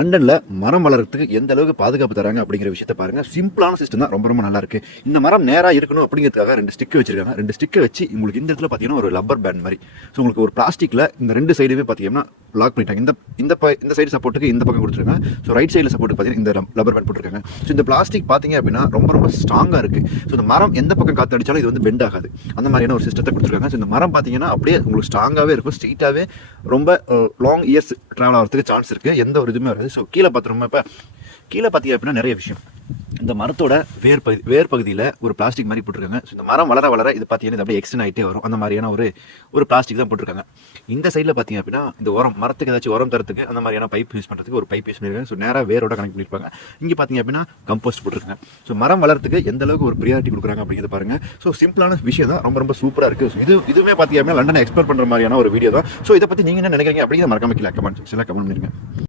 லண்டனில் மரம் வளர்கிறதுக்கு எந்த அளவுக்கு பாதுகாப்பு தராங்க அப்படிங்கிற விஷயத்தை பாருங்கள். சிம்பிளான சிஸ்டம் தான், ரொம்ப ரொம்ப நல்லா இருக்குது. இந்த மரம் நேராக இருக்கணும் அப்படிங்கிறதுக்காக 2 ஸ்டிக்கு வச்சிருக்காங்க. 2 ஸ்டிக்கை வச்சு உங்களுக்கு இந்த இடத்துல பார்த்தீங்கன்னா ஒரு லப்பர் பேண்ட் மாதிரி. ஸோ உங்களுக்கு ஒரு பிளாஸ்டிக்கில் இந்த 2 சைடுமே பார்த்தீங்கன்னா லாக் பண்ணிட்டாங்க. இந்த சைடு சப்போர்ட்டுக்கு இந்த பக்கம் கொடுத்துருக்காங்க. ஸோ ரைட் சைடில் சப்போர்ட் பார்த்தீங்கன்னா இந்த லப்பர் பேண்ட் போட்டுருக்காங்க. ஸோ இந்த பிளாஸ்டிக் பார்த்தீங்க அப்படின்னா ரொம்ப ரொம்ப ஸ்ட்ராங்காக இருக்குது. ஸோ இந்த மரம் எந்த பக்கம் காற்று அடித்தாலும் இது வந்து பெண்ட் ஆகாது. அந்த மாதிரியான ஒரு சிஸ்டத்தை கொடுத்துருக்காங்க. ஸோ இந்த மரம் பார்த்தீங்கன்னா அப்படியே உங்களுக்கு ஸ்ட்ராங்காகவே இருக்கும், ஸ்ட்ரெயிட்டாகவே ரொம்ப லாங் இயர்ஸ் ட்ராவல் ஆகிறதுக்கு சான்ஸ் இருக்குது. எந்த ஒரு இதுவுமே வராது. ஸோ கீழே பார்த்துருமா, இப்போ கீழே பார்த்தீங்க அப்படின்னா நிறைய விஷயம். இந்த மரத்தோட வேர் பகுதியில் ஒரு பிளாஸ்டிக் மாதிரி போட்டிருக்காங்க. ஸோ இந்த மரம் வளர வளர இது பார்த்தீங்கன்னா இது அப்படியே எக்ஸ்டெண்ட் ஆகிட்டே வரும். அந்த மாதிரியான ஒரு பிளாஸ்டிக் தான் போட்டிருக்காங்க. இந்த சைடில் பார்த்தீங்க அப்படின்னா இந்த மரத்துக்கு ஏதாச்சும் உரம் தரத்துக்கு அந்த மாதிரியான பைப் யூஸ் பண்ணுறதுக்கு ஒரு பைப் யூஸ் பண்ணியிருக்காங்க. ஸோ நேராக வேரோட கனெக்ட் பண்ணியிருப்பாங்க. இங்கே பார்த்தீங்க அப்படின்னா கம்போஸ்ட் போட்டிருக்காங்க. ஸோ மரம் வளர்த்துக்கு எந்த அளவுக்கு ஒரு ப்ரியாரிட்டி கொடுக்குறாங்க அப்படிங்கிறது பாருங்க. ஸோ சிம்பிளான விஷயம் தான், ரொம்ப ரொம்ப சூப்பராக இருக்குது. இதுவே பார்த்தீங்க அப்படின்னா லண்டனை எக்ஸ்ப்ளோர் பண்ணுற மாதிரியான ஒரு வீடியோ தான். ஸோ இதை பற்றி நீங்கள் என்ன நினைக்கிறீங்க அப்படிங்கிறத மறக்காம கீழே கமெண்ட் செக்ஷனில் கமெண்ட் பண்ணிருங்க.